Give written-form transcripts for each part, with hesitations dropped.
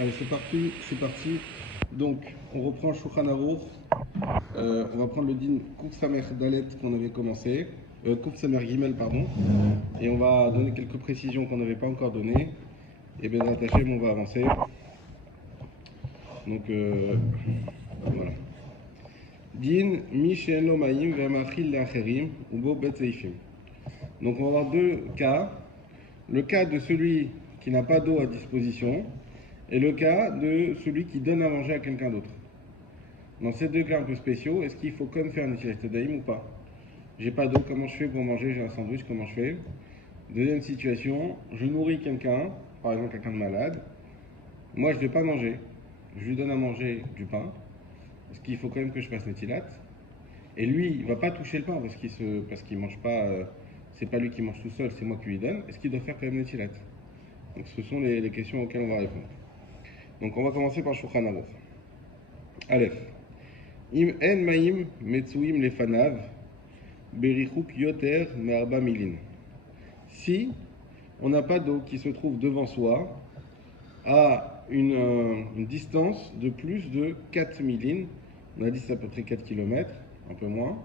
Allez, c'est parti, c'est parti. Donc, on reprend Shulchan Aruch. On va prendre le din Kuf Samer Dalet qu'on avait commencé. Kuf Samer Gimel, pardon. Et on va donner quelques précisions qu'on n'avait pas encore données. Et Bezrat Hashem, on va avancer. Donc, voilà. Din Mi She'en Lo Mayim Ve'amachil Le'acherim Ubo Bet Seifim. Donc, on va avoir deux cas. Le cas de celui qui n'a pas d'eau à disposition et le cas de celui qui donne à manger à quelqu'un d'autre. Dans ces deux cas un peu spéciaux, est-ce qu'il faut quand même faire un Netilat Yadayim ou pas? J'ai pas d'eau, comment je fais pour manger? J'ai un sandwich, comment je fais? Deuxième situation, je nourris quelqu'un, par exemple quelqu'un de malade. Moi, je ne vais pas manger. Je lui donne à manger du pain. Est-ce qu'il faut quand même que je fasse Netilat? Et lui, il ne va pas toucher le pain parce qu'il mange pas. C'est pas lui qui mange tout seul, c'est moi qui lui donne. Est-ce qu'il doit faire quand même Netilat? Donc, ce sont les questions auxquelles on va répondre. Donc, on va commencer par Shulchan Aruch. Aleph. Im en maim metsuim lefanav berichuk yoter me'arba milin. Si on n'a pas d'eau qui se trouve devant soi à une distance de plus de 4 milines, on a dit c'est à peu près 4 km, un peu moins.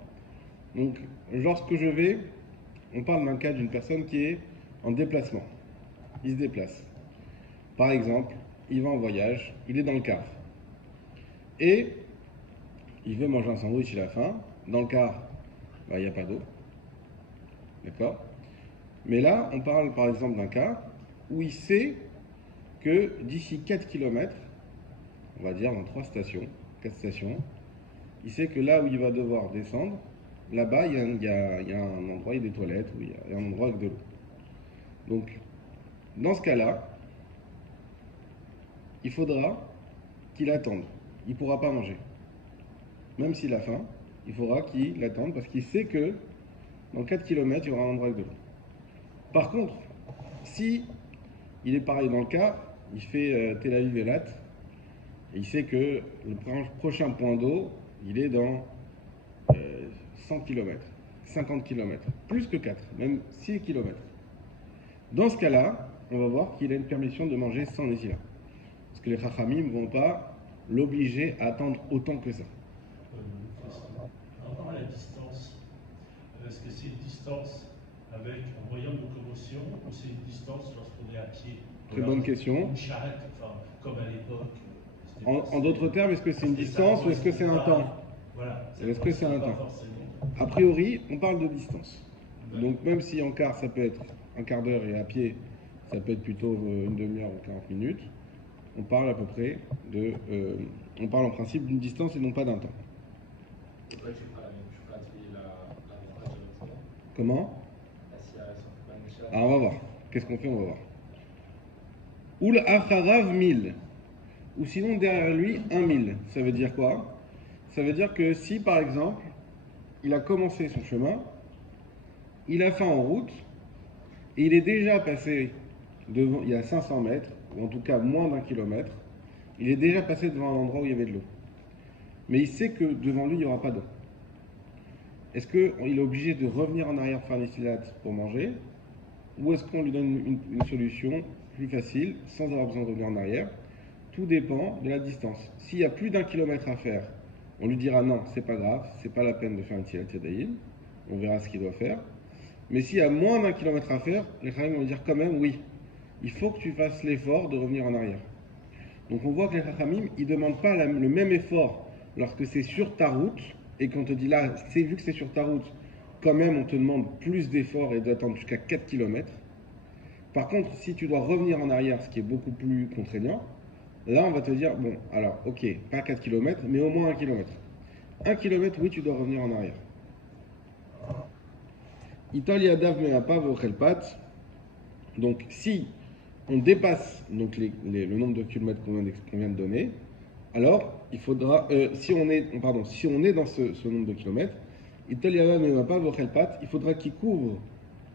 Donc, lorsque je vais, on parle d'un cas d'une personne qui est en déplacement. Il se déplace. Par exemple, il va en voyage, il est dans le car. Et il veut manger un sandwich, il a faim. Dans le car, il n'y a pas d'eau. D'accord? Mais là, on parle par exemple d'un cas où il sait que d'ici 4 km, on va dire dans 3 stations, 4 stations, il sait que là où il va devoir descendre, là-bas, il y a un endroit, il y a des toilettes, où il y a un endroit avec de l'eau. Donc, dans ce cas-là, il faudra qu'il attende. Il ne pourra pas manger. Même s'il a faim, il faudra qu'il attende parce qu'il sait que dans 4 km, il y aura un endroit avec de l'eau. Par contre, si il est pareil dans le cas, il fait Tel Aviv Elat, et il sait que le prochain point d'eau, il est dans 100 km, 50 km, plus que 4, même 6 km. Dans ce cas-là, on va voir qu'il a une permission de manger sans Nézila. Parce que les Chachamim ne vont pas l'obliger à attendre autant que ça. Par rapport à la distance, est-ce que c'est une distance avec un moyen de locomotion ou c'est une distance lorsqu'on est à pied? Très bonne question. Une charrette, enfin, comme à l'époque. En d'autres termes, est-ce que c'est une distance ou est-ce que c'est un temps? Voilà. Est-ce que c'est un temps? Forcément. A priori, on parle de distance. Donc même si en car, ça peut être un quart d'heure et à pied, ça peut être plutôt une demi-heure ou 40 minutes, on parle à peu près de... on parle en principe d'une distance et non pas d'un temps. Pourquoi tu peux attribuer la voiture au temps? Comment? Si elles sont pas une échelle. Alors on va voir. Qu'est-ce qu'on fait? On va voir. Oul acharav 1000. Ou sinon derrière lui 1000. Ça veut dire quoi? Ça veut dire que si par exemple, il a commencé son chemin, il a fait en route, et il est déjà passé devant, il y a 500 mètres, ou en tout cas moins d'un kilomètre, il est déjà passé devant un endroit où il y avait de l'eau. Mais il sait que devant lui, il n'y aura pas d'eau. Est-ce qu'il est obligé de revenir en arrière faire Netilat pour manger? Ou est-ce qu'on lui donne une solution plus facile, sans avoir besoin de revenir en arrière? Tout dépend de la distance. S'il y a plus d'un kilomètre à faire, on lui dira non, c'est pas grave, c'est pas la peine de faire un Netilat Yadayim. On verra ce qu'il doit faire. Mais s'il y a moins d'un kilomètre à faire, les Chachamim vont dire quand même oui, il faut que tu fasses l'effort de revenir en arrière. Donc on voit que les Chachamim, ils ne demandent pas le même effort lorsque c'est sur ta route, et qu'on te dit là, vu que c'est sur ta route, quand même on te demande plus d'efforts et d'attendre jusqu'à 4 km. Par contre, si tu dois revenir en arrière, ce qui est beaucoup plus contraignant, là on va te dire, bon, alors ok, pas 4 km, mais au moins 1 km. 1 km, oui, tu dois revenir en arrière. Italiadav me'apav ochelpat. Donc si on dépasse donc le nombre de kilomètres qu'on vient de donner, alors il faudra, si on est dans ce nombre de kilomètres, Italiadav me'apav ochelpat, il faudra qu'il couvre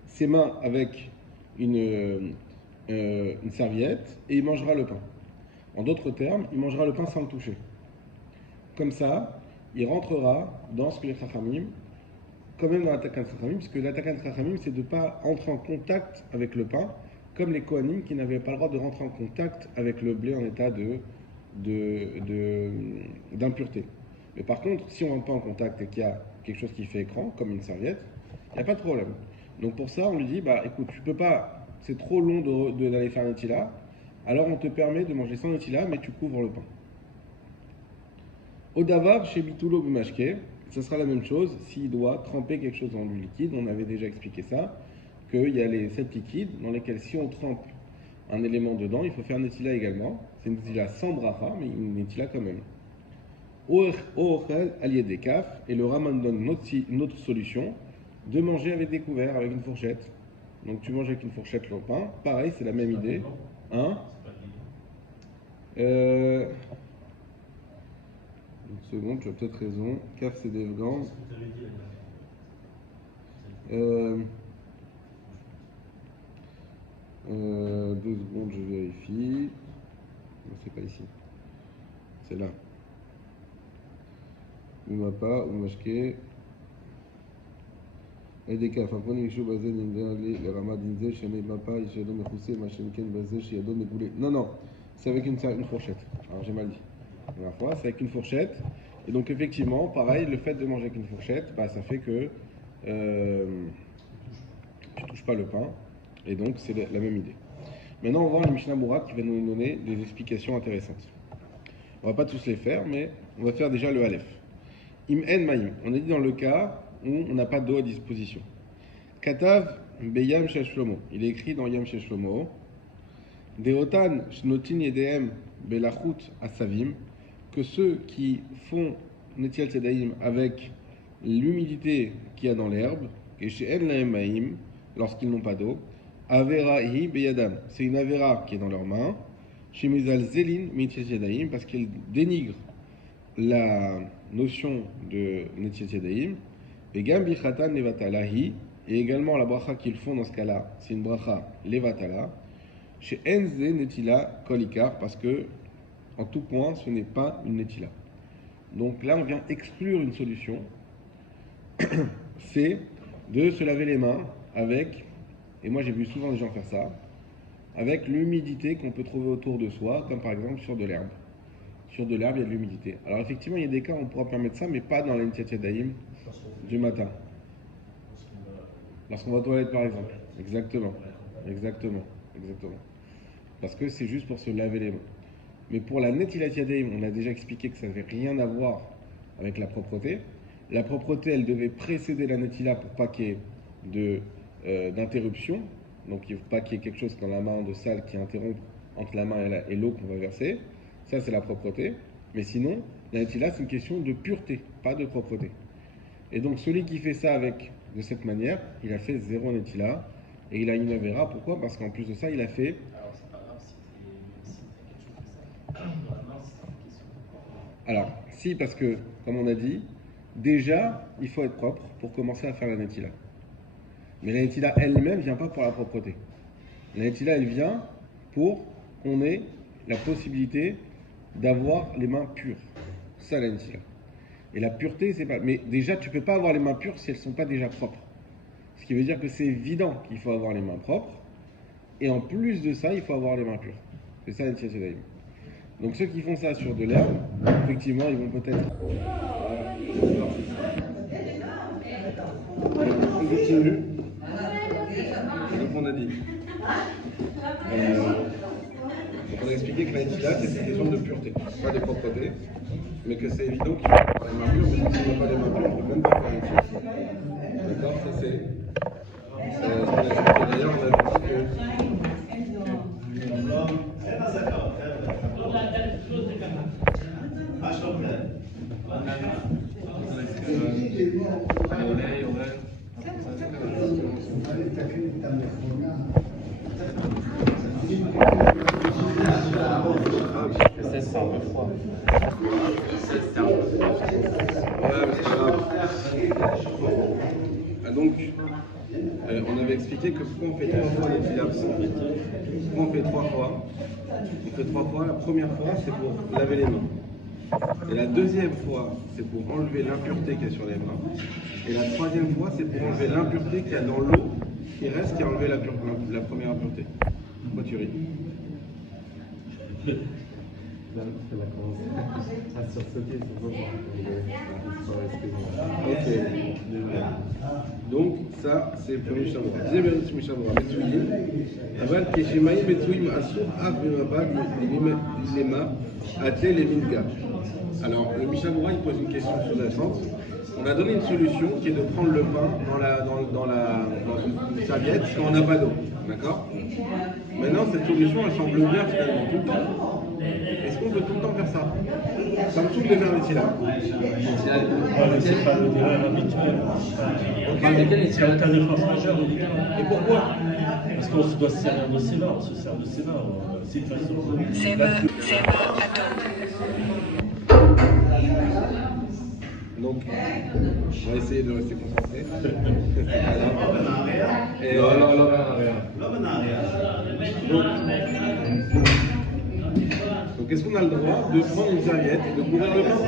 ses mains avec une serviette et il mangera le pain. En d'autres termes, il mangera le pain sans le toucher. Comme ça, il rentrera dans ce que les Chachamim, quand même dans l'attaquant de Chachamim, puisque l'attaquant de Chachamim, c'est de ne pas entrer en contact avec le pain comme les Kohanim qui n'avaient pas le droit de rentrer en contact avec le blé en état d'impureté. Mais par contre, si on ne rentre pas en contact et qu'il y a quelque chose qui fait écran, comme une serviette, il n'y a pas de problème. Donc pour ça, on lui dit, bah écoute, tu peux pas, c'est trop long d'aller faire un netila, alors on te permet de manger sans netila, mais tu couvres le pain. Au davar, chez Bitulo Bumashke, ce sera la même chose s'il doit tremper quelque chose dans du liquide. On avait déjà expliqué ça, qu'il y a les 7 liquides dans lesquels si on trempe un élément dedans, il faut faire un netila également. C'est une netila sans bracha, mais une netila quand même. O'ochel aliedekaf, et le Raman donne une autre solution, de manger avec des couverts, avec une fourchette. Donc tu manges avec une fourchette le pain, pareil, c'est la même idée. Hein? Une seconde, tu as peut-être raison. Kaf c'est des gants. 2 secondes, je vérifie. Non, c'est pas ici. C'est là. Umapa, Umashke. Edekaf, apprenez les choses basées le Rama Dinze, Shane Mapa, Ishadon Mechoussé, Machenken Basé, Shiadon Megoulé. Non, c'est avec une fourchette. Alors j'ai mal dit. La première fois, c'est avec une fourchette. Et donc effectivement, pareil, le fait de manger avec une fourchette, bah, ça fait que tu touches pas le pain. Et donc c'est la même idée. Maintenant, on va voir le Mishnah Moura qui va nous donner des explications intéressantes. On va pas tous les faire, mais on va faire déjà le Aleph. Im en maïm. On est dit dans le cas où on n'a pas d'eau à disposition. Katav beyam sheshlomo. Il est écrit dans Yam sheshlomo. Deotan shnotin yedehem belachut asavim. Que ceux qui font netial tzedaim avec l'humidité qu'il y a dans l'herbe, et chez en laem maïm, lorsqu'ils n'ont pas d'eau, avera hi beyadam. C'est une avera qui est dans leurs mains. Chez mizal zelin netial tzedaim, parce qu'ils dénigrent la notion de netial tzedaim. Et Gambi Khatan Levatalahi, et également la bracha qu'ils font dans ce cas-là, c'est une bracha Levatala, chez Enze Netila Kolikar, parce que en tout point ce n'est pas une Netila. Donc là on vient exclure une solution, c'est de se laver les mains avec, et moi j'ai vu souvent des gens faire ça, avec l'humidité qu'on peut trouver autour de soi, comme par exemple sur de l'herbe. Sur de l'herbe, il y a de l'humidité. Alors effectivement, il y a des cas où on pourra permettre ça, mais pas dans les Netilat Yadayim du matin. Lorsqu'on va aux toilettes, par exemple. Exactement. Parce que c'est juste pour se laver les mains. Mais pour la Netilat Yadayim, on a déjà expliqué que ça n'avait rien à voir avec la propreté. La propreté, elle devait précéder la Netila pour pas qu'il y ait d'interruption. Donc il ne faut pas qu'il y ait quelque chose dans la main de sale qui interrompt entre la main et l'eau qu'on va verser. Ça, c'est la propreté. Mais sinon, la Netila, c'est une question de pureté, pas de propreté. Et donc, celui qui fait ça de cette manière, il a fait 0 Netila et il a une Avera. Pourquoi? Parce qu'en plus de ça, il a fait. Alors, c'est pas grave si t'as quelque chose comme ça. Normalement, c'est une question de quoi? Alors, si, parce que, comme on a dit, déjà, il faut être propre pour commencer à faire la Netila. Mais la Netila elle-même ne vient pas pour la propreté. La Netila, elle vient pour qu'on ait la possibilité d'avoir les mains pures. Ça, la Netila. Et la pureté, c'est pas. Mais déjà, tu peux pas avoir les mains pures si elles sont pas déjà propres. Ce qui veut dire que c'est évident qu'il faut avoir les mains propres. Et en plus de ça, il faut avoir les mains pures. C'est ça, la Netila Tzedaim. Donc ceux qui font ça sur de l'herbe, effectivement, ils vont peut-être. On continue. Donc on a dit. Donc on a expliqué que la Netila, c'est une question de pureté, pas de propreté, mais que c'est évident qu'il faut avoir les mains pures, mais si on n'a pas les mains pures, on ne peut même pas faire la Netila. D'accord? Ça c'est. Ce qu'on a expliqué. D'ailleurs, on a dit que. C'est un peu froid. Donc, on avait expliqué que pourquoi on fait 3 fois les filaires. Pourquoi on fait 3 fois? On fait 3 fois. La première fois, c'est pour laver les mains. Et la deuxième fois, c'est pour enlever l'impureté qu'il y a sur les mains. Et la troisième fois, c'est pour enlever l'impureté qu'il y a dans l'eau qui reste, qui a enlevé la première impureté. Pourquoi tu ris? Elle a commencé à sursauter sur son Ok. Donc, ça, c'est le premier Mishnah. Deuxième Mishnah. Betsuim. Aval Keshimaï Betsuim Asur Av Bemabad Lema Atel et Minka. Alors, le Mishnah il pose une question sous-jacente. On a donné une solution qui est de prendre le pain dans une serviette quand on n'a pas d'eau. D'accord? Maintenant, cette solution, elle semble bien finalement tout le temps. Est-ce qu'on peut tout le temps faire ça? Ça me saoule de faire métier là. C'est pas l'erreur habituelle. C'est un cas de force majeure. Et pourquoi? Parce qu'on doit se servir de ses mains, on se sert de ses mains. C'est une façon. Donc, on va essayer de rester concentré. Donc, est-ce qu'on a le droit de prendre une serviette et de couvrir le pain?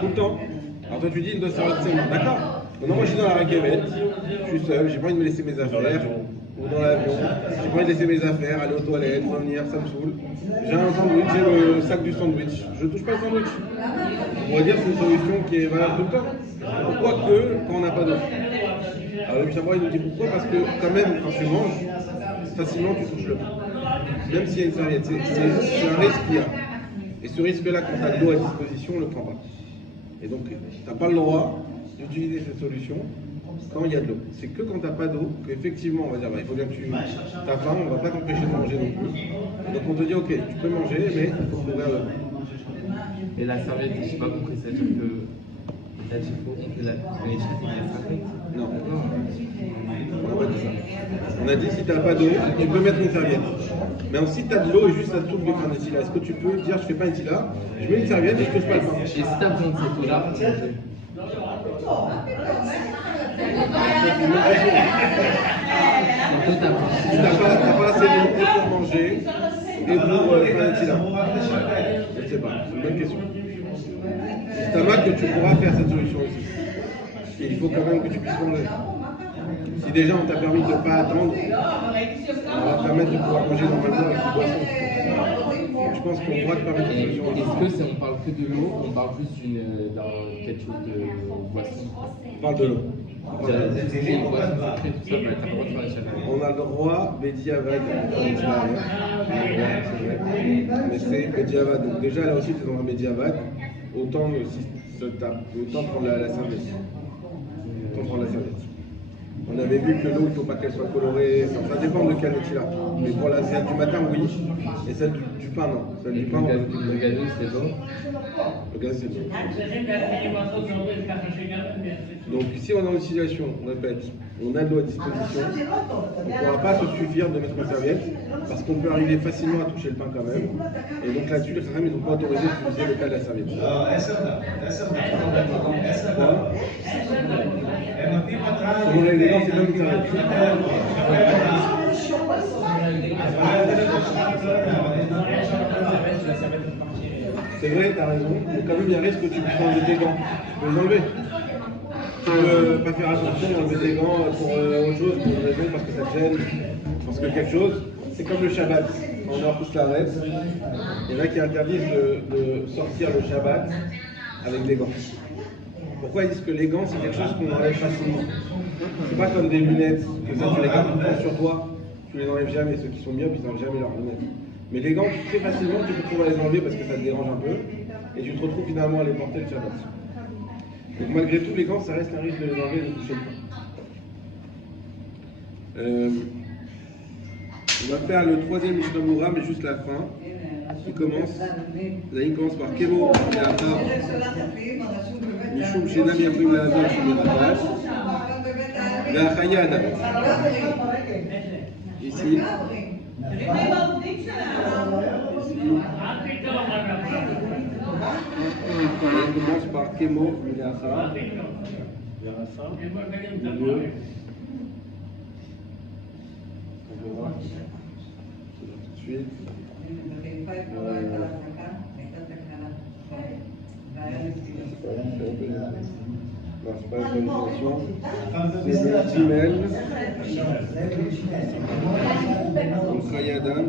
Tout le temps. Alors toi tu dis, il doit servir de ses mains. D'accord. Maintenant moi je suis dans la raquette, je suis seul, j'ai pas envie de me laisser mes affaires, ou dans l'avion, j'ai pas envie de laisser mes affaires, aller aux toilettes, revenir, ça me saoule. J'ai un sandwich, j'ai le sac du sandwich, je touche pas le sandwich. On va dire que c'est une solution qui est valable tout le temps. Pourquoi que quand on n'a pas d'eau? Alors le Mishnah il nous dit pourquoi? Parce que quand même quand tu manges, facilement tu touches le pain. Même s'il y a une serviette, c'est un risque qu'il y a. Et ce risque-là, quand tu as de l'eau à disposition, on ne le prend pas. Et donc, tu n'as pas le droit d'utiliser cette solution quand il y a de l'eau. C'est que quand tu n'as pas d'eau qu'effectivement, on va dire, il faut bien que tu as faim, on ne va pas t'empêcher de manger non plus. Et donc, on te dit, ok, tu peux manger, mais il faut couvrir le pain. Et la serviette, je n'ai pas compris, c'est-à-dire que là, il faut que la serviette. Non, on n'a pas dit ça. On a dit si tu n'as pas d'eau, tu peux mettre une serviette. Mais si tu as de l'eau et juste ça te touche de faire un étila, est-ce que tu peux dire je fais pas un étila, je mets une serviette et je touche pas le pain? Et si tu as besoin de cette eau-là, si tu n'as pas assez d'eau et pour manger et pour faire un étila. Je ne sais pas, c'est une bonne question. C'est ta marque que tu pourras faire cette solution aussi. Et il faut quand même que tu puisses manger. Si déjà on t'a permis de ne pas attendre, on va te permettre de pouvoir manger normalement avec une boisson. Je pense qu'on pourra te permettre une solution. Est-ce que si on parle que de l'eau, on parle juste d'un quelque chose de boisson? On parle de l'eau. Une boisson sucrée, tout ça, t'as pas le droit de faire les chaleurs. On a le droit Bédiavad, mais c'est Bédiavad. Donc déjà là aussi tu es dans un Bédiavad, autant prendre la serviette. Autant prendre la serviette. On avait vu que l'eau, il ne faut pas qu'elle soit colorée, ça dépend de quelle outil là. Mais pour la celle du matin, oui, et celle du pain, non. Celle du pain, Le gazou, c'est bon. Le gaz, c'est bon. Donc si on est dans une situation, on répète, on a de l'eau à disposition, on ne pourra pas se suffire de mettre une serviette, parce qu'on peut arriver facilement à toucher le pain quand même. Et donc là-dessus, les Chachamim, ils n'ont pas autorisé d'utiliser le cas de la serviette. Selon les élégants, c'est comme une serviette. C'est vrai, t'as raison, mais quand même il y a un risque que tu puisses enlever tes gants. Tu peux les enlever. Tu peux pas faire attention, enlever tes gants pour autre chose, pour une raison, parce que ça te gêne, parce que quelque chose. C'est comme le Shabbat. Quand on leur pousse la règle, il y en a qui interdisent de sortir le Shabbat avec des gants. Pourquoi ils disent que les gants c'est quelque chose qu'on enlève facilement? C'est pas comme des lunettes, que ça tu les gardes tout le temps sur toi, tu les enlèves jamais, ceux qui sont myops ils n'enlèvent jamais leurs lunettes. Mais les gants très facilement tu peux trouver à les enlever parce que ça te dérange un peu et tu te retrouves finalement à les porter le Shabbat. Donc malgré tout les gants ça reste un risque de les enlever et de toucher le pain. On va faire le troisième Mishnah Moura mais juste la fin. Il commence par Kemo Yahar Mishum Shenam Yafrim Lazar Shumirabash La Chayad. Ici. On commence par Kemo Yahar. Vers la fin. Milieu. On va voir. Tout de suite. c'est pas la qualification. C'est le Gimel. Donc Khayadam.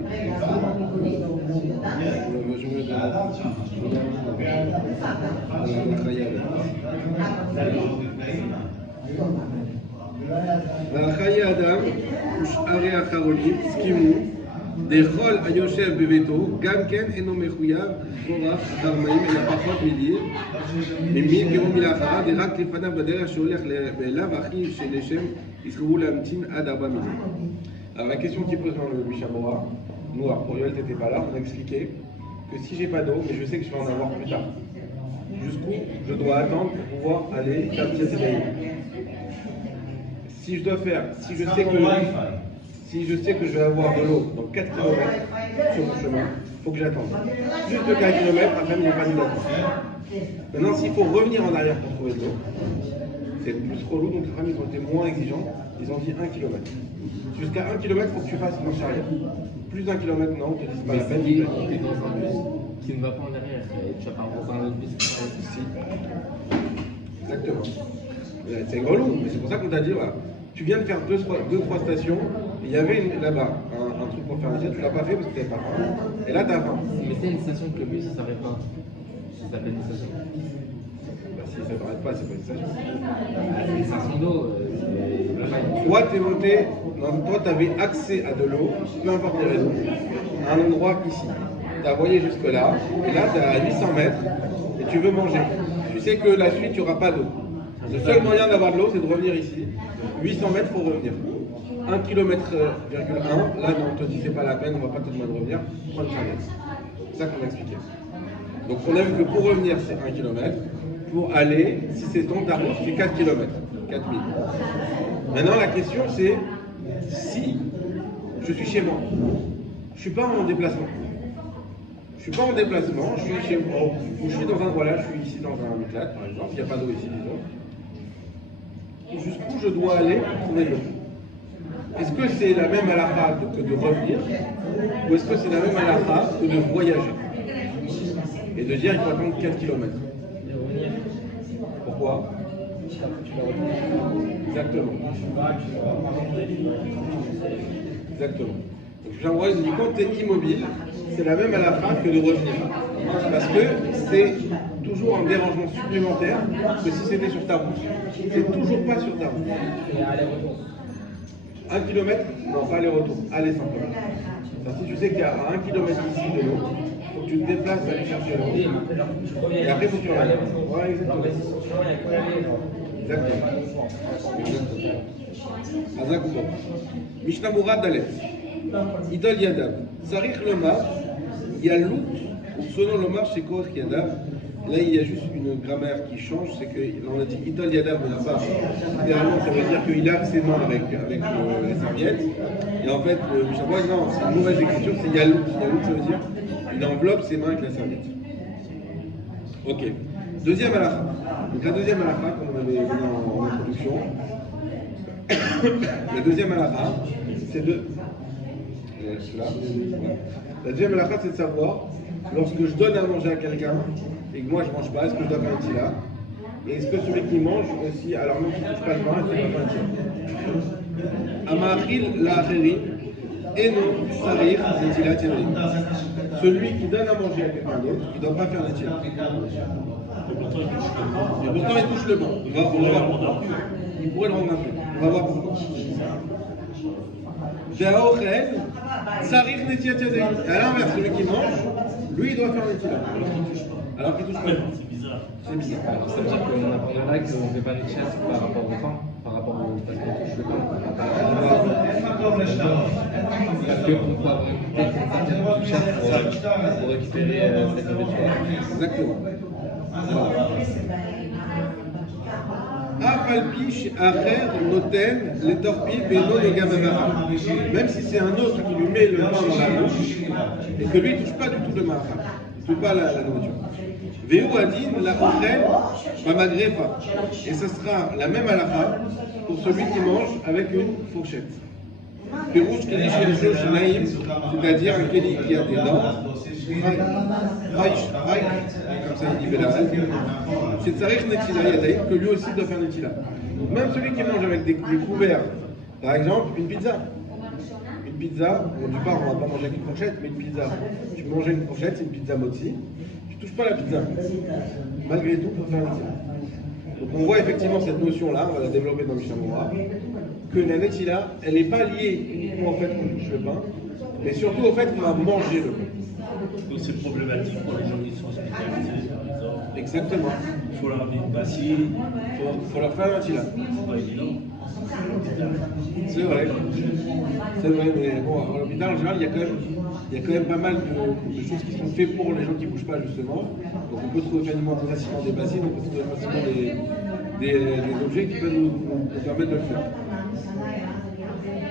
Je me חיי אדם ושארי החרולים הסכימו דכל היושב בביתו גם כן אינו מחויב כורח אחר מים אלא פחות ממי כמו מלאחריו ורק לפניו בדרך שהולך אליו אחיו שלשם יזכרו להמתין עד 4 מילים. Alors la question qui pose dans le Mishabora, nous, alors pour Yoel t'étais pas là, on a expliqué que si j'ai pas d'eau, mais je sais que je vais en avoir plus tard, jusqu'où je dois attendre pour pouvoir aller faire Tiat Sebaïm. Si je dois faire, si je sais que je vais avoir de l'eau dans 4 km sur mon chemin, il faut que j'attende. Juste de 4 km, après il n'y a pas d'attente. Maintenant, s'il faut revenir en arrière pour trouver de l'eau, c'est plus relou, donc les femmes ils ont été moins exigeants, ils ont dit 1 km. Jusqu'à 1 km, il faut que tu fasses marche arrière. Plus d'1 km, non, on te dit pas la peine. Tu es dans un bus qui ne va pas en arrière, tu vas pas reprendre un autre bus qui va aussi. Exactement. C'est relou, mais c'est pour ça qu'on t'a dit, voilà, tu viens de faire 2-3 stations, et il y avait là-bas un truc pour faire un jet, tu l'as pas fait parce que tu n'avais pas faim. Et là, tu as faim. Mais c'est une station que le bus ne s'arrête pas. Ça s'appelle une station. Bah, si ça ne s'arrête pas, c'est pas une station. C'est une station d'eau. Toi, tu es monté, toi, tu avais accès à de l'eau, peu importe les raisons, à un endroit ici. Tu as voyé jusque-là, et là, tu es à 800 mètres, et tu veux manger. Tu sais que la suite, tu n'auras pas d'eau. Le seul moyen d'avoir de l'eau, c'est de revenir ici. 800 mètres, il faut revenir. 1 km, là, non, on te dit c'est pas la peine, on va pas te demander de revenir, prends une charrette. C'est ça qu'on a expliqué. Donc on a vu que pour revenir, c'est 1 km. Pour aller, si c'est ton tarif, c'est 4 km, 4000. Maintenant, la question, c'est si je suis chez moi, je suis pas en déplacement. Je suis pas en déplacement, je suis chez moi, ou je suis dans un, voilà, je suis ici dans un miklat, par exemple, il n'y a pas d'eau ici, disons. Jusqu'où je dois aller pour trouver de l'eau? Est-ce que c'est la même halakha que de revenir, ou est-ce que c'est la même halakha que de voyager et de dire il faut attendre 4 km? Pourquoi? Exactement. Exactement. Donc Jean-Roy nous dit quand tu es immobile, c'est la même halakha que de revenir. Parce que c'est toujours un dérangement supplémentaire que si c'était sur ta route. C'est toujours pas sur ta route. 1 km, non, pas aller-retour, aller simplement. Si tu sais qu'il y a 1 km ici de l'eau, il faut que tu te déplaces à aller chercher l'eau. Et après, il faut que tu reviennes. Ouais, exactement. Exactement. Mishnah Mourad Dalet. Idol Yadav. Sarich Lomar, Yalout, selon Lomar, chez Korach Yadav. Là, il y a juste une grammaire qui change, c'est qu'on a dit Idol Yadav de la part. Littéralement, ça veut dire qu'il lave ses mains avec la serviette. Et en fait, le Mishnah Mourad, non, c'est une mauvaise écriture, c'est Yalout. Yalout, ça veut dire il enveloppe ses mains avec la serviette. Ok. Deuxième halakha. Donc la deuxième halakha, comme on avait vu en introduction, la deuxième halakha, c'est de... La deuxième halakha, c'est de savoir, lorsque je donne à manger à quelqu'un, et que moi je ne mange pas, est-ce que je dois faire un tila? Et est-ce que celui qui mange aussi, alors même qu'il ne touche pas le pain, est-ce qu'il doit faire un tila? Amachil la'acherim, eno sarir netila tirim. Celui qui donne à manger à quelqu'un d'autre, il ne doit pas faire le tila. Et pourtant il touche le banc. On va voir pourquoi. Il pourrait le rendre un peu. On va voir pourquoi. Et à l'inverse, celui qui mange, lui il doit faire le tila. Alors qu'il touche pas le banc. C'est bizarre. C'est bizarre. Alors ça veut dire qu'on apprend de là qu'on ne fait pas les chasses par rapport au pain, par rapport au parce qu'on touche le pain. Parce qu'on peut avoir écouté une certaine chasse pour récupérer cette nourriture. Exactement. Même si c'est un autre qui lui met le pain dans la bouche et que lui ne touche pas du tout le matin, il ne touche pas la nourriture. Veu adin la ochel b'magrefa. Et ce sera la même halakha pour celui qui mange avec une fourchette. Pérouche Keli Shel Shnaim, c'est-à-dire un Keli qui a des dents, comme ça il dit Belazet, c'est Tsarich Netila Yadaïm, que lui aussi doit faire Netila. Donc même celui qui mange avec des couverts, par exemple une pizza. Une pizza, bon, du part on va pas manger avec une fourchette, mais une pizza, tu peux manger une fourchette, c'est une pizza mozzi, tu touches pas la pizza, malgré tout pour faire Netila. Donc on voit effectivement cette notion-là, on va la développer dans le Mishnah, que la Netila, elle n'est pas liée uniquement au fait qu'on touche le pain, mais surtout au fait qu'on va manger le pain. Donc c'est problématique pour les gens qui sont hospitalisés, par exemple. Exactement. Il faut leur amener une bassine, Il faut leur faire un Netila. c'est pas évident. C'est vrai. C'est vrai, mais bon, à l'hôpital en général, il y a quand même pas mal de choses qui sont faites pour les gens qui ne bougent pas justement. Donc on peut trouver facilement des bassines, on peut trouver facilement des objets qui peuvent nous permettre de le faire.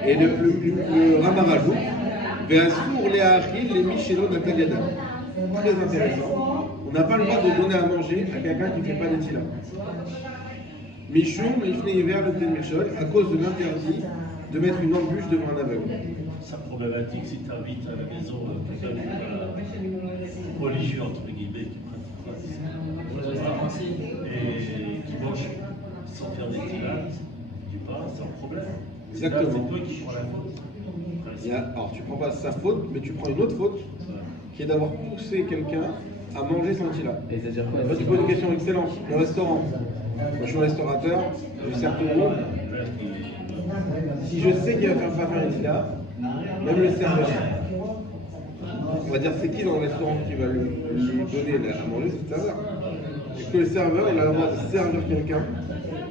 Et le Rama rajoute Ve'asur le'achil les michelot nataliada. Très intéressant. On n'a pas le droit de donner à manger à quelqu'un qui ne fait pas d'étila. Mishum lifnei hiver le Michel, à cause de l'interdit de mettre une embûche devant un aveugle. C'est problématique si tu invites à la maison quelqu'un de religieux, entre guillemets, qui pratique et qui mange sans faire des tilades, du pain, c'est un problème. Exactement. Là, c'est toi qui prends la faute. Alors tu prends pas sa faute, mais tu prends une autre faute, qui est d'avoir poussé quelqu'un à manger sans tila. Et c'est-à-dire quoi? Moi, tu poses une question excellente. Le restaurant. Moi, je suis restaurateur, je sers tout le monde. Si je sais qu'il va pas faire une tila, même le serveur. On va dire c'est qui dans le restaurant qui va lui donner à manger, c'est le serveur. Et que le serveur, il a le droit de servir quelqu'un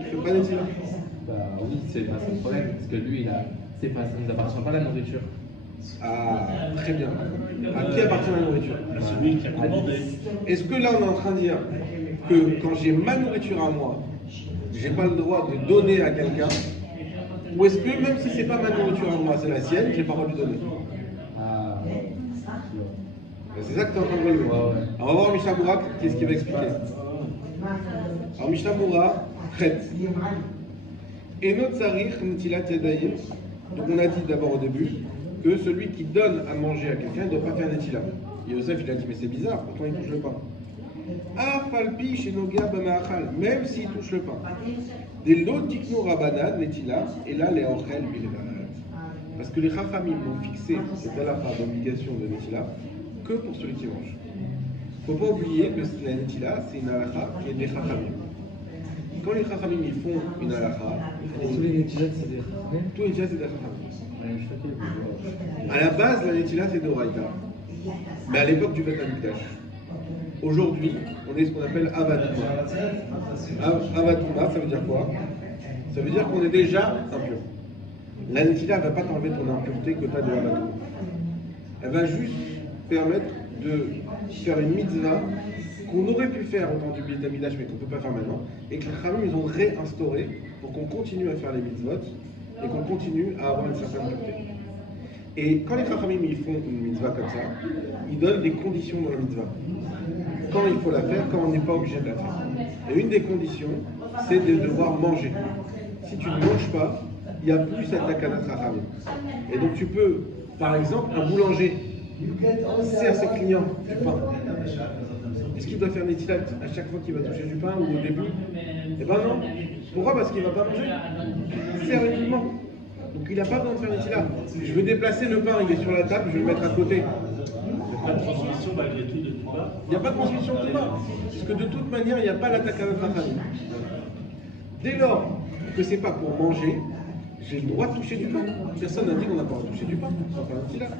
qui ne fait pas des tila. Bah oui, c'est pas son problème, parce que lui, ça ne nous appartient pas la nourriture. Ah, très bien. À qui appartient la nourriture? À celui qui a commandé. Est-ce que là on est en train de dire que quand j'ai ma nourriture à moi, j'ai pas le droit de donner à quelqu'un? Ou est-ce que même si c'est pas ma nourriture à moi, c'est la sienne, j'ai pas le droit de lui donner? Ah, C'est ça que tu es en train de relever. Ouais, ouais. Alors, on va voir Mishnah Moura, qu'est-ce qu'il va expliquer. Alors Mishnah Moura traite. Enot Sarich Netilat Yadayim. Donc on a dit d'abord au début que celui qui donne à manger à quelqu'un ne doit pas faire Netila. Et Yosef il a dit mais c'est bizarre, pourtant il touche le pain. Afalpi chez Noga Bamachal, même s'il touche le pain. Des lots tikno Rabanan Netila, et là les Ochel Bilvad. Parce que les Chachamim ont fixé cette halakha d'obligation de Netila que pour celui qui mange. Il ne faut pas oublier que la Netila c'est une halakha qui est des Chachamim. Quand les Chachamim ils font une halakha, tous les Netilat, c'est des Chachamim. tous les Netila c'est des Chachamim. Ouais, je suis choqué. À la base, la Netila c'est d'Oraïta, mais à l'époque du Beth Amikdash. Aujourd'hui, on est ce qu'on appelle Avatouma. Avatouma, ça veut dire quoi? Ça veut dire qu'on est déjà impur. La Netila ne va pas t'enlever ton impureté que tu as de Avatouma. Elle va juste permettre de faire une mitzvah qu'on aurait pu faire au temps du Beth Amikdash, mais qu'on ne peut pas faire maintenant, et que les Chachamim ils ont réinstauré pour qu'on continue à faire les mitzvot et qu'on continue à avoir une certaine pureté. Et quand les Chachamim ils font une mitzvah comme ça, ils donnent des conditions dans la mitzvah. Quand il faut la faire, quand on n'est pas obligé de la faire. Et une des conditions, c'est de devoir manger. Si tu ne manges pas, il n'y a plus cette takana Chachamim. Et donc tu peux, par exemple, un boulanger sert ses clients du pain. Est-ce qu'il doit faire Netilat à chaque fois qu'il va toucher du pain ou au début? Eh ben non. Pourquoi? Parce qu'il ne va pas manger. Il sert uniquement. Donc il n'a pas besoin de faire Netilat. Je veux déplacer le pain, il est sur la table, je vais le mettre à côté. La transmission malgré tout de tout bas. Il n'y a pas de transmission de tout bas. Parce que de toute manière, il n'y a pas l'attaque à notre famille. Dès lors que ce n'est pas pour manger, j'ai le droit de toucher du pain. Personne n'a dit qu'on n'a pas le droit de toucher du pain. Sans faire Netilat.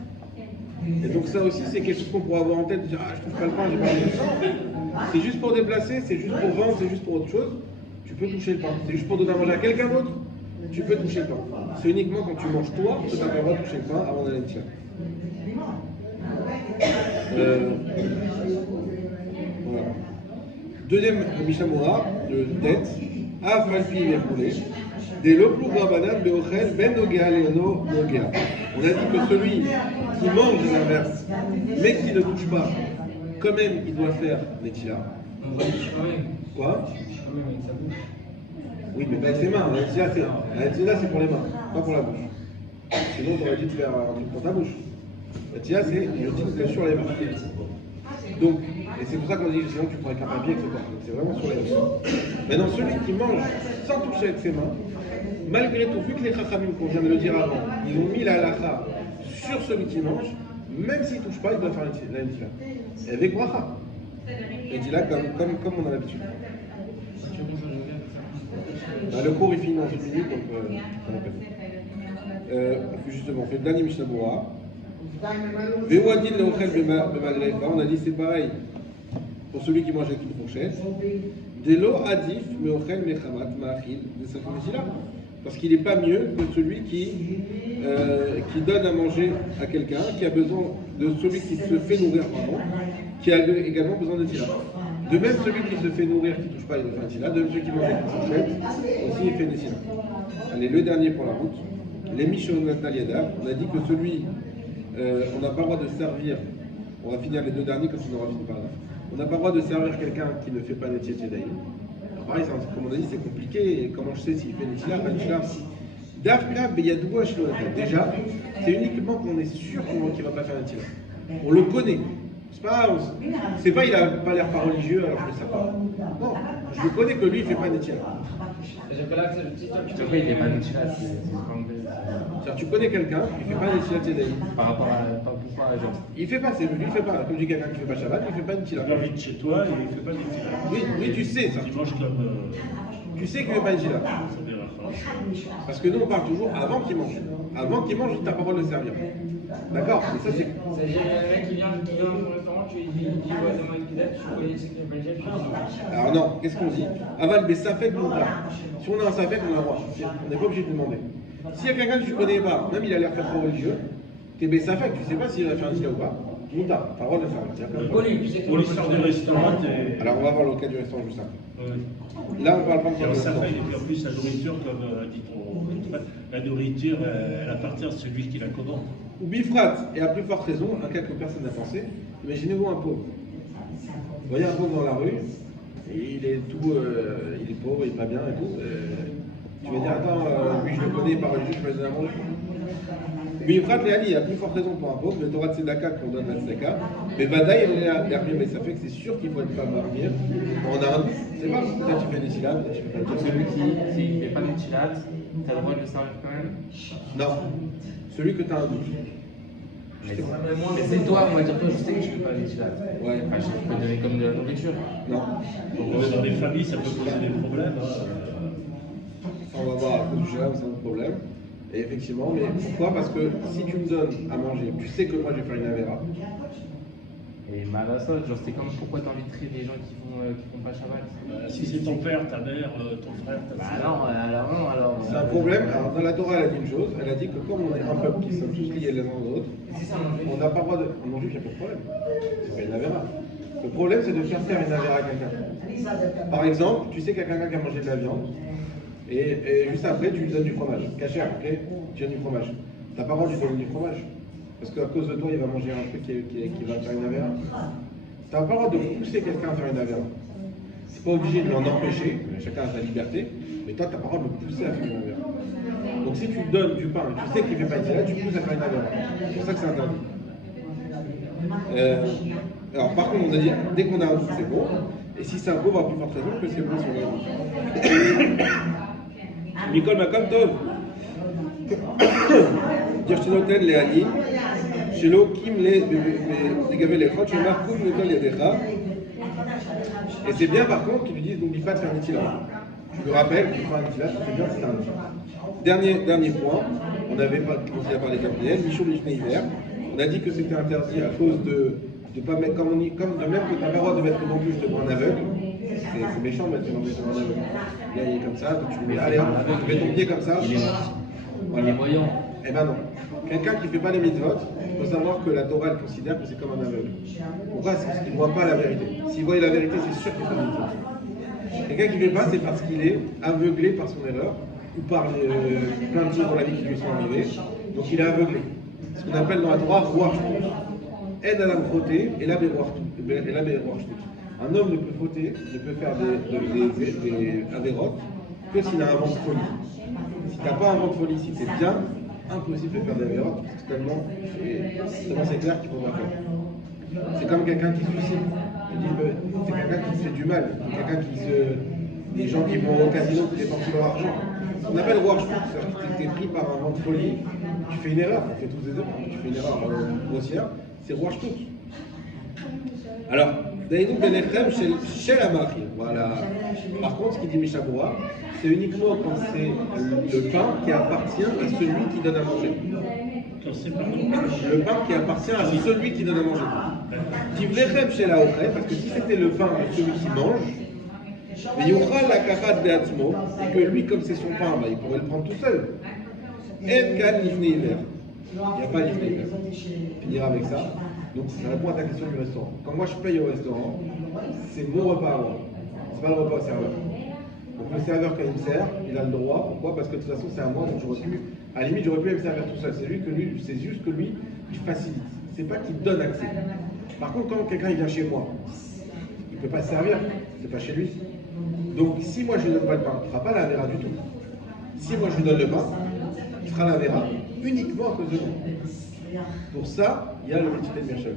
Et donc ça aussi c'est quelque chose qu'on pourrait avoir en tête, dire ah je touche pas le pain, j'ai pas envie de pain. C'est juste pour déplacer, c'est juste pour vendre, c'est juste pour autre chose, tu peux toucher le pain. C'est juste pour donner à manger à quelqu'un d'autre, tu peux toucher le pain. C'est uniquement quand tu manges toi que tu n'as pas le droit de toucher le pain avant d'aller le tirer. Voilà. Deuxième Mishnah Moura, de tête, Afalpi Vercoulé. Des loplu rabanan beochel ben nogea leono nogea. On a dit que celui qui mange de l'inverse, mais qui ne touche pas, quand même il doit faire Netila. On va toucher quand même. Quoi? Toucher quand même avec sa bouche. Oui, mais pas avec ses mains. La Netila c'est pour les mains, pas pour la bouche. Sinon, on aurait dû te faire un truc dans ta bouche. La tila, c'est je dis sur les mains. Donc, et c'est pour ça qu'on dit sinon tu prends avec un papier, etc. Donc c'est vraiment sur les mains. Maintenant, celui qui mange sans toucher avec ses mains, malgré tout, vu que les chachamim, qu'on vient de le dire avant, ils ont mis la halakha sur celui qui mange, même s'il ne touche pas, il doit faire la tila. Et avec bracha. Et tila comme on a l'habitude. Le cours il finit dans une minute, donc ça n'a pas fait. Justement, on fait le dernier Mishnah Berurah. On a dit c'est pareil pour celui qui mange avec une fourchette. Parce qu'il n'est pas mieux que celui qui donne à manger à quelqu'un, qui a besoin de celui qui se fait nourrir, pardon, qui a également besoin de tila. De même, celui qui se fait nourrir, qui ne touche pas, il doit faire un tila. De même, celui qui mange avec une fourchette, aussi il fait des tila. Allez, le dernier pour la route. Les Mishonat Yadav, on a dit que celui, on n'a pas le droit de servir, on va finir les deux derniers comme on aura fini par là. On n'a pas le droit de servir quelqu'un qui ne fait pas les Tiedaïm. Pareil, comme on a dit, c'est compliqué. Et comment je sais s'il fait les tila, pas les tila? Davka Beyadoua Shloata. Déjà, c'est uniquement qu'on est sûr qu'il ne va pas faire les tila. On le connaît. C'est pas il a pas l'air pas religieux alors que ça pas. Non, je le connais que lui il fait pas d'étila. Il fait pas d'étila, c'est tu connais quelqu'un, il fait pas d'étila Tiedaïm. par rapport à pourquoi genre. Il fait pas, lui il fait pas. Comme je dis quelqu'un qui fait pas Shabbat, il fait pas d'étila. Il invite chez toi et il fait pas d'étila. Oui, tu sais ça. Il mange comme. Tu sais qu'il fait pas d'étila. Parce que nous on parle toujours avant qu'il mange. Avant qu'il mange, tu n'as pas le droit de le servir. D'accord? Mais ça c'est. C'est-à-dire, il y a un mec qui vient dans ton restaurant, tu lui dis, ouais, demain une pizza, tu connais ce qu'il y a pas déjà, tu Alors non, qu'est-ce qu'on dit? Aval, mais ça fait que nous, si on a un safek, on a le droit. On n'est pas obligé de demander. S'il y a quelqu'un que tu ne connais pas, même il a l'air faire trop religieux, t'es Bessafek, tu ne sais pas s'il va faire un islam ou pas, Mouta, t'as le droit de le faire. Pour l'histoire du restaurant, alors on va voir le cas du restaurant juste après. Là on parle pas de ça restaurant. fait, et puis en plus la nourriture, comme dit la nourriture, elle appartient à celui qui la commande. Ou bifrat, et à plus forte raison, un cas que personne n'a pensé, imaginez-vous un pauvre. Vous voyez un pauvre dans la rue, et il est pauvre, il est pas bien et tout. Tu vas dire, attends, lui je le connais, pas religieux, je peux lui donner à manger. Bifrat, il y a plus forte raison pour un pauvre, le Torah de Tzedaka qu'on donne la Tzedaka, mais Vadaï, mais ça fait que c'est sûr qu'il faut être pas marmire. On a un doute, c'est pas, peut-être tu fais des syllabes, peut-être tu fais pas de Celui qui ne fait pas d'étila, t'as le droit de le servir quand même. Non, celui que tu as un doute. Mais c'est toi, on va dire toi, je sais que je fais pas d'étila. Ouais. Enfin, je peux donner comme de la nourriture. Non. Dans les familles, ça peut poser des problèmes. On va voir à cause du shalom, c'est un problème. Et effectivement, mais pourquoi? Parce que si tu me donnes à manger, tu sais que moi je vais faire une avéra. Et malasot, genre c'est comme pourquoi t'inviterais des gens qui font pas Shabbat? Si c'est ton père, ta mère, ton frère, ta Bah soeur. non, alors. C'est un problème. Alors dans la Torah, elle a dit une chose. Elle a dit que comme on est un peuple qui sommes tous liés les uns aux autres, on n'a pas le droit de manger, il n'y a pas de problème. C'est pas une avéra. Le problème, c'est de faire une avéra à quelqu'un. Par exemple, tu sais qu'il y a quelqu'un qui a mangé de la viande, et juste après, tu lui donnes du fromage. Caché, ok? Tu donnes du fromage. Tu n'as pas le droit de lui donner du fromage. Parce qu'à cause de toi, il va manger un truc qui va faire une avéra. Tu n'as pas le droit de pousser quelqu'un à faire une avéra. Tu n'es pas obligé de l'en empêcher, chacun a sa liberté, mais toi, tu n'as pas le droit de le pousser à faire une avéra. Donc si tu donnes du pain, tu sais qu'il ne fait pas ici, là, tu pousses à faire une avéra. C'est pour ça que c'est interdit. Alors par contre, on a dit, dès qu'on a un doute, c'est bon. Et si c'est un pauvre, à plus forte raison que c'est bon si on a un doute. Mikol Makom Tov. Dirshinoten Leani. Shelo Kim Legavel Echot, Shemar Kum Nekol Yadecha. Et c'est bien par contre qu'ils lui disent n'oublie pas de faire un tila. Je me rappelle qu'il faut un tila, c'est bien, c'est un tila. Dernier point, on n'avait pas commencé à parler d'Abriel, Michou Mishne Hiver. On a dit que c'était interdit à cause de ne pas mettre, comme de même que tu n'as pas le droit de mettre non plus justement un aveugle. C'est méchant de mettre non plus un aveugle. Là, il est comme ça, donc tu lui mets, allez, tu mets ton pied comme ça. Il est voyant. Eh ben non. Quelqu'un qui ne fait pas les mitzvot, il faut savoir que la Torah elle considère que c'est comme un aveugle. Pourquoi? C'est parce qu'il ne voit pas la vérité. S'il voyait la vérité, c'est sûr qu'il fait les mitzvot. Quelqu'un qui ne fait pas, c'est parce qu'il est aveuglé par son erreur ou par plein de choses dans la vie qui lui sont arrivées. Donc il est aveuglé. Ce qu'on appelle dans la Torah, roi aide à la fauter et la béroir tout. Un homme ne peut fauter, ne peut faire des avérotes que s'il a un vent de folie. Si tu n'as pas un vent de folie, si tu es bien, impossible de faire des avérotes, tellement c'est clair qu'il faut pas faire. C'est comme quelqu'un qui se suicide. C'est quelqu'un qui se fait du mal, quelqu'un qui se. Des gens qui vont au casino qui dépensent leur argent. On appelle roi c'est-à-dire que tu es pris par un vent de folie, tu fais une erreur, on fait tous des erreurs, tu fais une erreur grossière, c'est roi Alors, Daïdou Benechem chez la Marie. Voilà. Par contre, ce qu'il dit Mishabura, c'est uniquement quand c'est le pain qui appartient à celui qui donne à manger. Le pain qui appartient à celui qui donne à manger. Tivlechem chez la Ochet, parce que si c'était le pain de celui qui mange, mais Yochal la Kachat Beatzmo, et que lui, comme c'est son pain, bah, il pourrait le prendre tout seul. En Kan Livne Hiver. Il n'y a pas Livne Hiver. On finira avec ça. Donc ça répond à ta question du restaurant. Quand moi je paye au restaurant, c'est mon repas à moi. C'est pas le repas au serveur. Donc le serveur quand il me sert, il a le droit. Pourquoi? Parce que de toute façon c'est à moi, donc j'aurais pu, à la limite j'aurais pu me servir tout seul. C'est juste que lui, il facilite. C'est pas qu'il donne accès. Par contre quand quelqu'un il vient chez moi, il peut pas se servir, c'est pas chez lui. Donc si moi je lui donne pas le pain, il fera pas la vera du tout. Si moi je lui donne le pain, il fera la vera uniquement à cause de moi. Pour ça, il y a le métier de Michel.